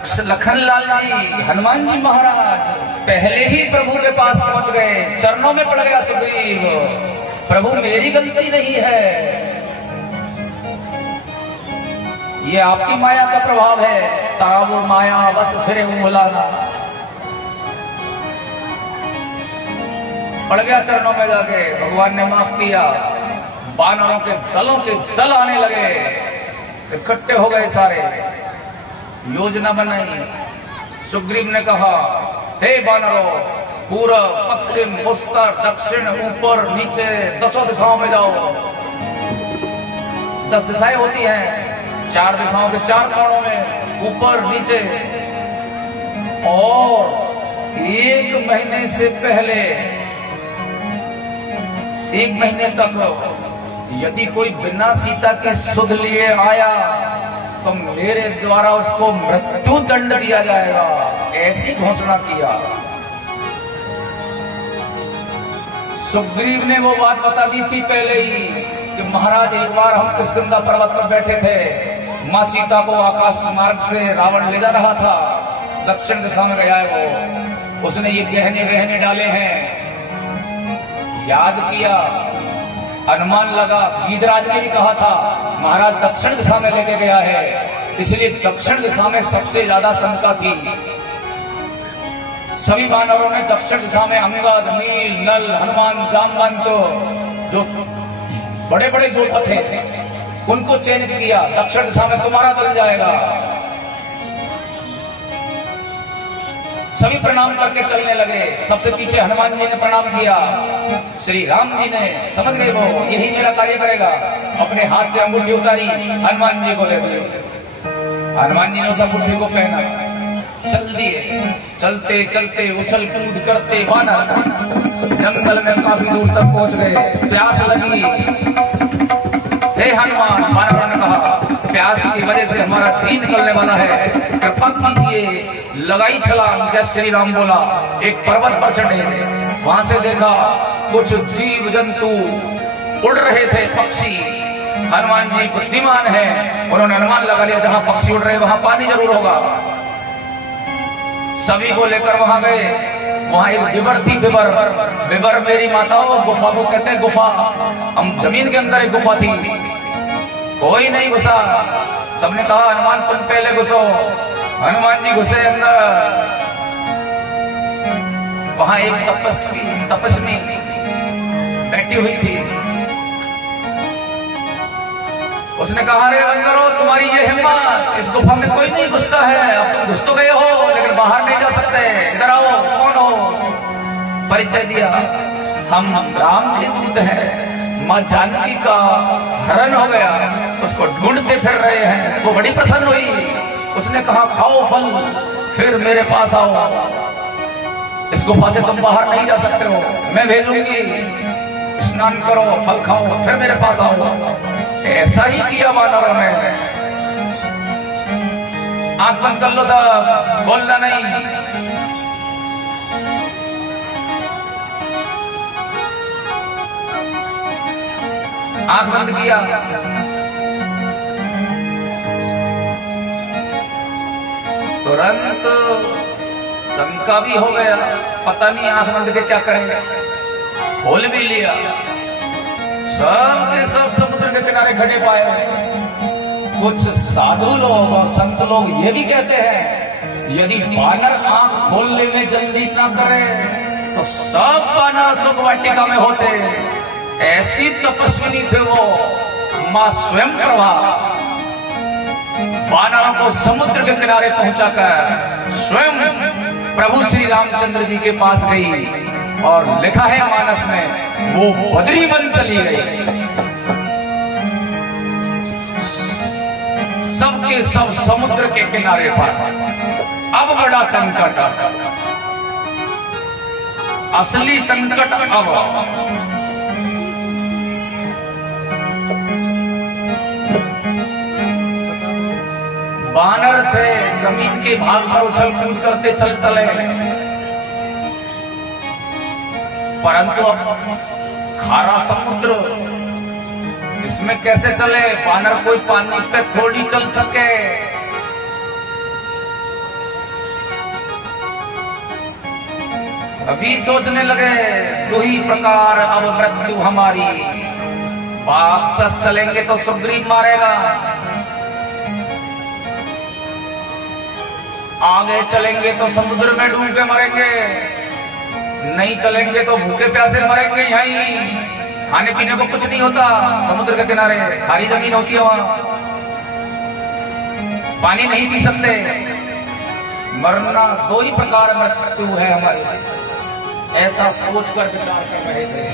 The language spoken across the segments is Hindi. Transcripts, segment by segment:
लखनलाल जी, हनुमान जी महाराज पहले ही प्रभु के पास पहुंच गए, चरणों में पड़ गया सुग्रीव, प्रभु मेरी गलती नहीं है, ये आपकी माया का प्रभाव है, ताव माया बस फिरे भुलाना। पड़ गया चरणों में जाके, भगवान ने माफ किया। बानरों के दलों के दल आने लगे, इकट्ठे हो गए सारे, योजना बनाई। सुग्रीव ने कहा, हे बानरों, पूर्व पश्चिम उत्तर दक्षिण ऊपर नीचे 10 दिशाओं में जाओ। 10 दिशाएं होती हैं, 4 दिशाओं के 4 कोणों में, ऊपर नीचे। और 1 महीने से पहले, 1 महीने तक यदि कोई बिना सीता के सुध लिए आया तो मेरे द्वारा उसको मृत्यु दंड दिया जाएगा, ऐसी घोषणा किया। सुग्रीव ने वो बात बता दी थी पहले ही कि महाराज एक बार हम किष्किंधा पर्वत पर बैठे थे, मां सीता को आकाश मार्ग से रावण ले जा रहा था, दक्षिण दिशा में गया है वो, उसने ये गहने वहने डाले हैं, याद किया, अनुमान लगा। गीधराज ने भी कहा था महाराज दक्षिण दिशा में लेके गया है, इसलिए दक्षिण दिशा में सबसे ज्यादा शंका थी। सभी वानरों ने दक्षिण दिशा में अंगद, नील, नल, हनुमान, जामवंत, जो बड़े बड़े योद्धा थे उनको चयनित किया, दक्षिण दिशा में तुम्हारा दल जाएगा। सभी प्रणाम करके चलने लगे, सबसे पीछे हनुमान जी ने प्रणाम किया। श्री राम जी ने, समझ गए वो यही मेरा कार्य करेगा, अपने हाथ से अंगूठी उतारी, हनुमान जी को ले गए। हनुमान जी ने उस अंगूठी को पहना, चल दिए। चलते चलते उछल कूद करते वानर जंगल में काफी दूर तक पहुंच गए। प्यास लगी, हे हनुमान, वानरों ने कहा प्यास की वजह से हमारा जी निकलने वाला है, कृपा कीजिए। लगाई छलांग, जय श्री राम बोला, एक पर्वत पर चढ़े, वहां से देखा कुछ जीव जंतु उड़ रहे थे, पक्षी। हनुमान जी बुद्धिमान है, उन्होंने अनुमान लगा लिया जहां पक्षी उड़ रहे वहां पानी जरूर होगा। सभी को लेकर वहां गए, वहां एक विवर थी, विवर मेरी माताओं, गुफा को कहते हैं गुफा, हम जमीन के अंदर एक गुफा थी, कोई नहीं घुसा। सबने कहा हनुमान तुम पहले घुसो। हनुमान जी घुसे अंदर, वहां एक तपस्वी बैठी हुई थी। उसने कहा अरे बंदरों, तुम्हारी ये हिम्मत, इस गुफा में कोई नहीं घुसता है, अब तुम घुस तो गए हो लेकिन बाहर नहीं जा सकते, इधर आओ, कौन हो? परिचय दिया, हम राम के दूत हैं, मां जानकी का हरण हो गया, उसको ढूंढते फिर रहे हैं। वो बड़ी प्रसन्न हुई, उसने कहा खाओ फल, फिर मेरे पास आओ, इस गुफा से तुम बाहर नहीं जा सकते हो, मैं भेजूंगी, स्नान करो, फल खाओ, फिर मेरे पास आओ। ऐसा ही किया वानरों ने। आंख बंद कर लो साहब, बोलना नहीं। आंख बंद किया, तुरंत शंका भी हो गया, पता नहीं आंख बंद के क्या करेंगे। खोल भी लिया, सब के सब समुद्र के किनारे खड़े पाए हुए। कुछ साधु लोग और संत लोग ये भी कहते हैं यदि बानर आंख खोलने में जल्दी ना करे तो सब बानर सुख वाटिका में होते। ऐसी तपस्विनी थे वो, मां स्वयं प्रभा। वानरों को समुद्र के किनारे पहुंचाकर स्वयं प्रभु श्री रामचंद्र जी के पास गई और लिखा है मानस में वो बद्री वन चली गई। सबके सब समुद्र के किनारे पर। अब बड़ा संकट, असली संकट अब। वानर थे, जमीन के भाग पर उछल कूद करते चल चले, परंतु अब खारा समुद्र, इसमें कैसे चले? वानर कोई पानी पे थोड़ी चल सके। अभी सोचने लगे दो ही प्रकार अब मृत्यु हमारी, वापस चलेंगे तो सुग्रीव मारेगा, आगे चलेंगे तो समुद्र में डूब के मरेंगे, नहीं चलेंगे तो भूखे प्यासे मरेंगे। यहीं खाने पीने को कुछ नहीं होता, समुद्र के किनारे खारी जमीन होती है, वहां पानी नहीं पी सकते। मरना दो ही प्रकार मृत्यु है हमारी, ऐसा सोचकर विचार कर रहे थे।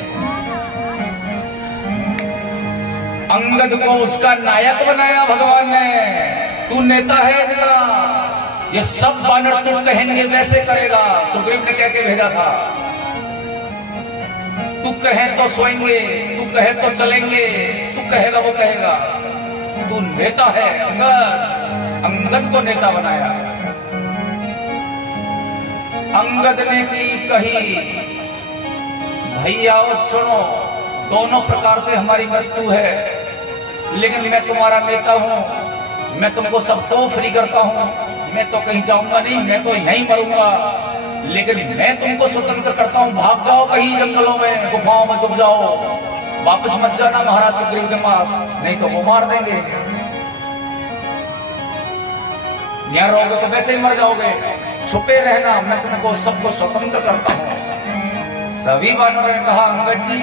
अंगद को उसका नायक बनाया भगवान ने, तू नेता है इनका, ये सब बानर तू कहेंगे वैसे करेगा। सुग्रीव ने कह के भेजा था, तू कहे तो सोएंगे, तू कहे तो चलेंगे, तू कहेगा वो कहेगा, तू नेता है अंगद। अंगद को नेता बनाया। अंगद ने की कही, भैया सुनो, दोनों प्रकार से हमारी मृत्यु है, लेकिन मैं तुम्हारा नेता हूं, मैं तुमको सब तो फ्री करता हूं, मैं तो कहीं जाऊंगा नहीं, मैं तो यहीं मरूंगा, लेकिन मैं तुमको स्वतंत्र करता हूं। भाग जाओ कहीं जंगलों में, गुफाओं में डूब जाओ, वापस मत जाना महाराज सुग्रीव के पास, नहीं तो वो मार देंगे। यहां रहोगे तो वैसे ही मर जाओगे, छुपे रहना, मैं तुमको सबको स्वतंत्र करता हूं। सभी वानरों ने कहा, अंगद जी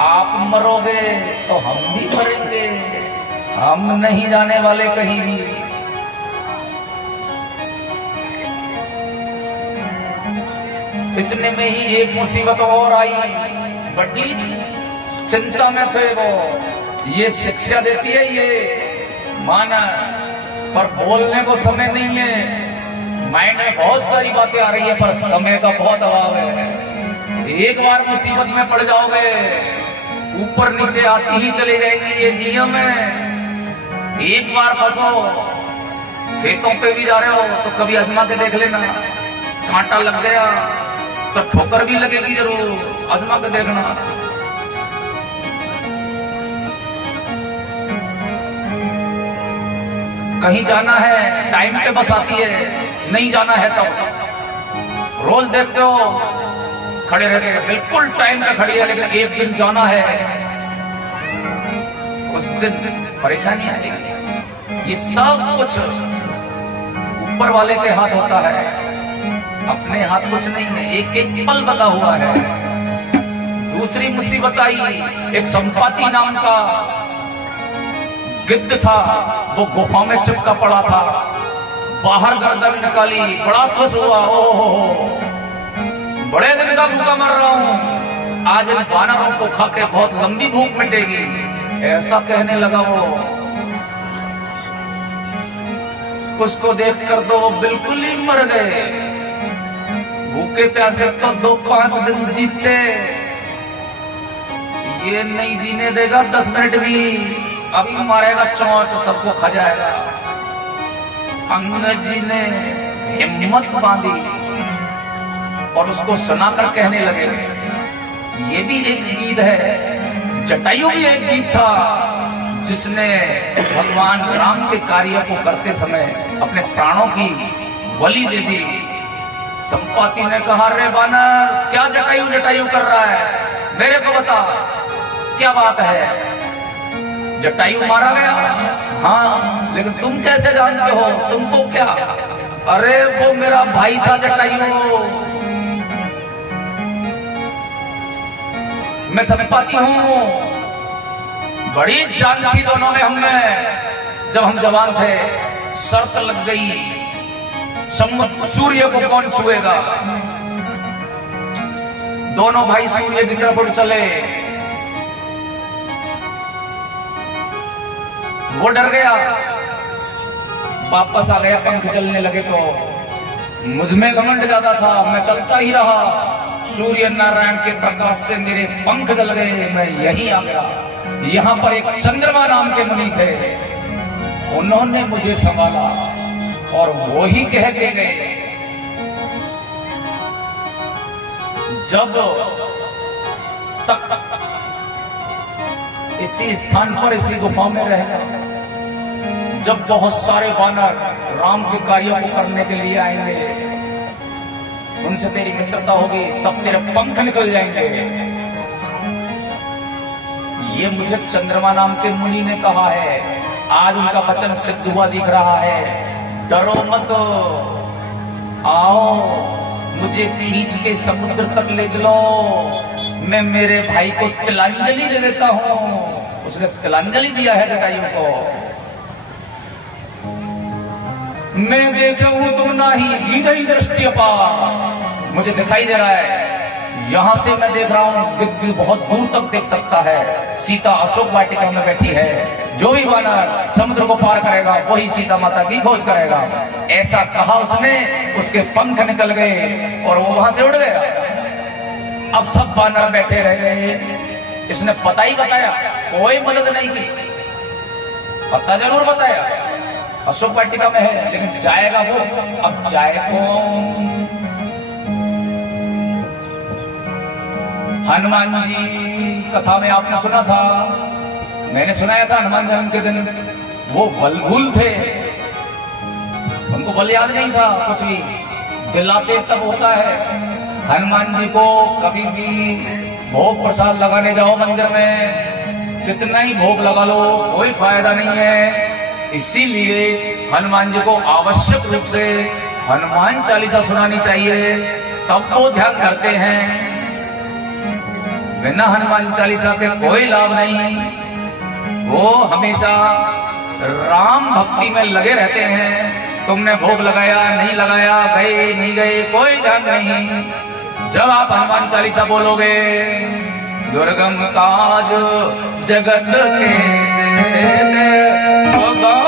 आप मरोगे तो हम भी मरेंगे, हम नहीं जाने वाले कहीं भी। इतने में ही एक मुसीबत और आई, बड़ी चिंता में थे वो। ये शिक्षा देती है ये मानस, पर बोलने को समय नहीं है। माइंड में बहुत सारी बातें आ रही है, पर समय का बहुत अभाव है। एक बार मुसीबत में पड़ जाओगे, ऊपर नीचे आती ही चली जाएगी, ये नियम है। एक बार फंसो, खेतों पे भी जा रहे हो तो कभी आजमा के देख लेना, कांटा लग गया तो ठोकर भी लगेगी जरूर, आजमा के देखना। कहीं जाना है टाइम पे बस आती है, नहीं जाना है तो रोज देखते हो खड़े रहते, बिल्कुल टाइम पे खड़ी है, लेकिन एक दिन जाना है, उस दिन परेशानी आएगी। ये सब कुछ ऊपर वाले के हाथ होता है, अपने हाथ कुछ नहीं है, एक एक पल बता हुआ है। दूसरी मुसीबत आई, एक संपाति नाम का गिद्ध था, वो गुफा में चिपका पड़ा था, बाहर गर्दन निकाली, बड़ा खुश हुआ, ओहो बड़े दिन का भूखा मर रहा हूं, आज इन वानरों को खा के बहुत लंबी भूख मिटेगी, ऐसा कहने लगा वो। उसको देखकर तो वो बिल्कुल ही मर गए। भूखे प्यासे तो 2-5 दिन जीते, ये नहीं जीने देगा 10 मिनट भी, अभी मारेगा चोंच, सबको खा जाएगा। अंगद जी ने हिम्मत बांधी और उसको सुनाकर कहने लगे, ये भी एक गीत है, जटायु भी एक गीत था, जिसने भगवान राम के कार्य को करते समय अपने प्राणों की बलि दे दी। संपाति ने कहा, रे वानर क्या जटायु जटायु कर रहा है, मेरे को बता क्या बात है। जटायु मारा गया? हाँ, लेकिन तुम कैसे जानते हो, तुमको क्या? अरे वो मेरा भाई था जटायु, मैं संपाति हूं। बड़ी जान थी दोनों में हमें, जब हम जवान थे शर्त लग गई, सूर्य को कौन छुएगा। दोनों भाई सूर्य की तरफ उड़ चले, वो डर गया, वापस आ गया, पंख चलने लगे तो मुझ में घमंड ज्यादा था, मैं चलता ही रहा, सूर्य नारायण के प्रकाश से मेरे पंख जल गए, मैं यहीं आ गया। यहाँ पर एक चंद्रमा नाम के मुनि थे, उन्होंने मुझे संभाला और वो ही कह के गए, जब तक इसी स्थान पर इसी गुफा में रहना, जब बहुत सारे वानर राम के कार्यों को करने के लिए आएंगे, उनसे तेरी मित्रता होगी तब तेरे पंख निकल जाएंगे। ये मुझे चंद्रमा नाम के मुनि ने कहा है, आज उनका वचन सिद्ध हुआ दिख रहा है। डरो मत, आओ मुझे खींच के समुद्र तक ले चलो, मैं मेरे भाई को तिलांजलि दे देता हूं। उसने तिलांजलि दिया है जटायु को। मैं देखूं तुम नाही दीदी दृष्टि अपार, मुझे दिखाई दे रहा है, यहां से मैं देख रहा हूं, दिग्विजय बहुत दूर तक देख सकता है। सीता अशोक वाटिका में बैठी है, जो भी वानर समुद्र को पार करेगा वही सीता माता की खोज करेगा। ऐसा कहा उसने, उसके पंख निकल गए और वो वहां से उड़ गया। अब सब वानर बैठे रह गए। इसने पता ही बताया, कोई मदद नहीं की। पता जरूर बताया अशोक वाटिका में है, लेकिन जाएगा वो, अब जाए कौन? हनुमान जी कथा में आपने सुना था, मैंने सुनाया था, हनुमान जन्म के दिन वो बलभूल थे, उनको बल याद नहीं था कुछ भी। दिलाते तब होता है। हनुमान जी को कभी भी भोग प्रसाद लगाने जाओ मंदिर में, कितना ही भोग लगा लो कोई फायदा नहीं है। इसीलिए हनुमान जी को आवश्यक रूप से हनुमान चालीसा सुनानी चाहिए, तब वो ध्यान करते हैं। बिना हनुमान चालीसा के कोई लाभ नहीं। वो हमेशा राम भक्ति में लगे रहते हैं। तुमने भोग लगाया नहीं लगाया, गए नहीं गए, कोई ध्यान नहीं। जब आप हनुमान चालीसा बोलोगे, दुर्गम काज जगत के स्वगम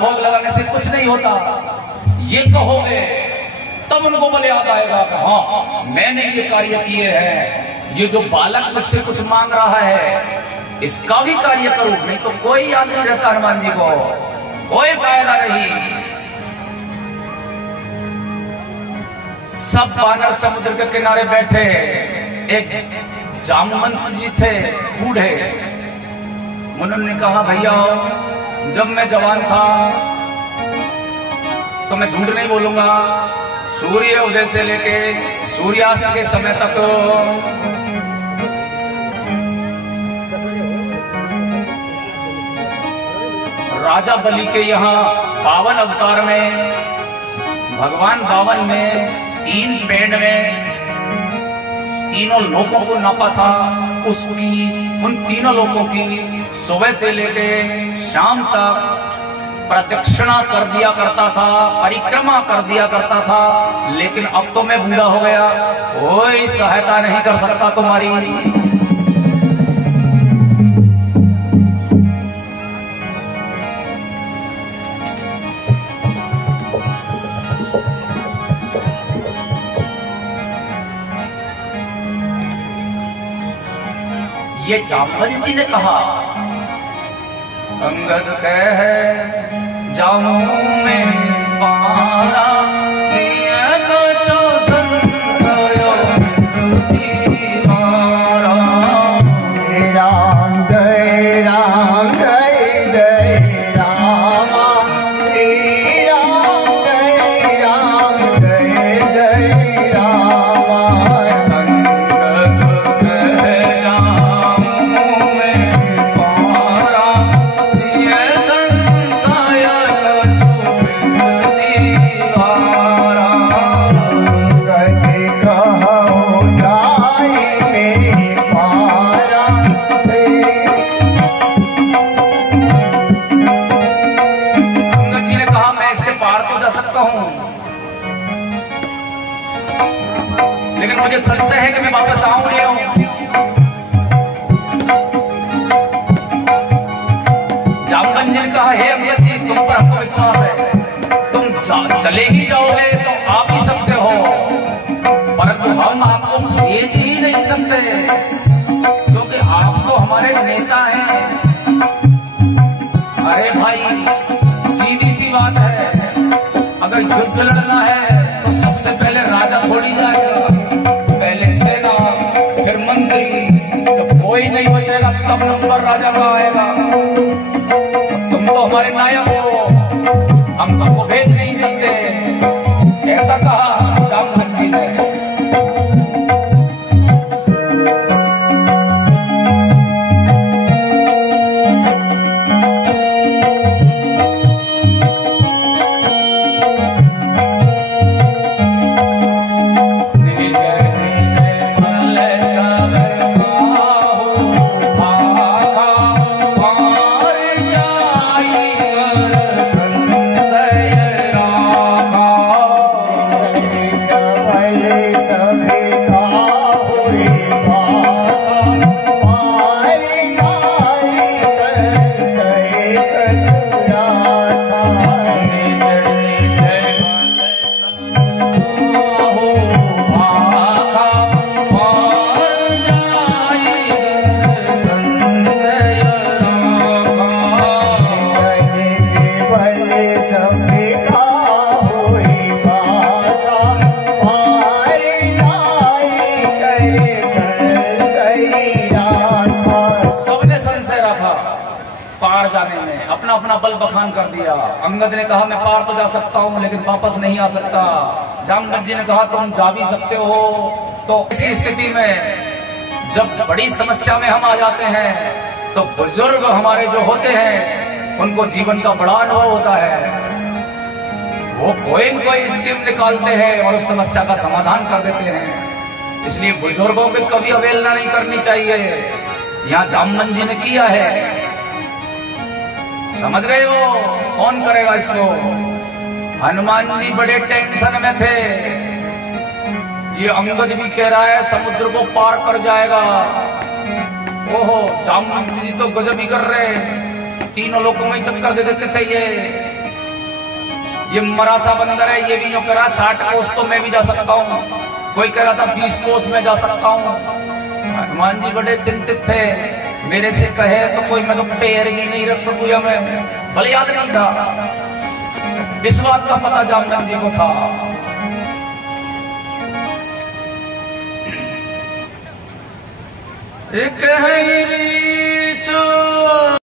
भोग लगाने से कुछ नहीं होता, ये कहोगे तब उनको बल याद आएगा कि हाँ मैंने ये कार्य किए हैं, ये जो बालक मुझसे कुछ मांग रहा है इसका भी कार्य करूं। नहीं तो कोई याद नहीं रहता हनुमान जी को, कोई फायदा नहीं। सब वानर समुद्र के किनारे बैठे। एक जामवंत जी थे बूढ़े, उन्होंने कहा भैया जब मैं जवान था तो मैं झूठ नहीं बोलूंगा, सूर्य उदय से लेके सूर्यास्त के समय तक राजा बलि के यहाँ 52 अवतार में भगवान 52 में 3 पेड़ में तीनों लोकों को नापा था। उसकी उन तीनों लोकों की सुबह से लेके शाम तक प्रदक्षिणा कर दिया करता था, परिक्रमा कर दिया करता था। लेकिन अब तो मैं बूढ़ा हो गया, कोई सहायता नहीं कर सकता तुम्हारी। ये जामवंत जी ने कहा अंगद कह जाऊं मैं पारा दिया कछो संशयो दीवारा। राम जय राम जय जय रामा श्री राम जय जय रामा। अंगद कह जाऊं मैं पारा दिया संशयो दीवारा। गति कहो जाए मेरे पारा अंगद जी ने कहा मैं इसके पार तो जा सकता हूं, लेकिन मुझे संशय है कि मैं वापस आऊं नहीं आऊं। जामवंत जी ने कहा हे अंगद जी तुम पर हमको विश्वास है, तुम चले ही जाओगे तो आप ही सकते हो, परंतु हम आपको भेज ही नहीं सकते क्योंकि आप तो हमारे नेता हैं। अरे भाई सीधी सी बात है, अगर युद्ध लड़ना है तो सबसे पहले राजा थोड़ी जाएगा, पहले सेना फिर मंत्री, तो कोई नहीं बचेगा तब नंबर राजा का आएगा। तुम तो हमारे नायक हो, हम तुमको भेज नहीं सकते, ऐसा कहा जामवंत जी ने। पार जाने में अपना अपना बल बखान कर दिया। अंगद ने कहा मैं पार तो जा सकता हूँ लेकिन वापस नहीं आ सकता। जामवंत जी ने कहा तुम जा भी सकते हो। तो इसी स्थिति में जब बड़ी समस्या में हम आ जाते हैं तो बुजुर्ग हमारे जो होते हैं उनको जीवन का बड़ा अनुभव होता है, वो कोई न कोई स्कीम निकालते हैं और उस समस्या का समाधान कर देते हैं। इसलिए बुजुर्गों की कभी अवहेलना नहीं करनी चाहिए। यहाँ जामवंत जी ने किया है, समझ गए वो कौन करेगा इसको। हनुमान जी बड़े टेंशन में थे, ये अंगद भी कह रहा है समुद्र को पार कर जाएगा। ओहो जामवंत जी तो गजब ही कर रहे, तीनों लोगों में चक्कर दे देते थे। ये मरासा बंदर है, ये भी जो कह रहा 60 कोस तो मैं भी जा सकता हूँ, कोई कह रहा था 20 कोस में जा सकता हूँ। हनुमान जी बड़े चिंतित थे, मेरे से कहे तो कोई मैं तो पैर भी नहीं रख सकूँ या मैं भले याद नहीं था। इस बात का पता जामवंत जी को था। एक है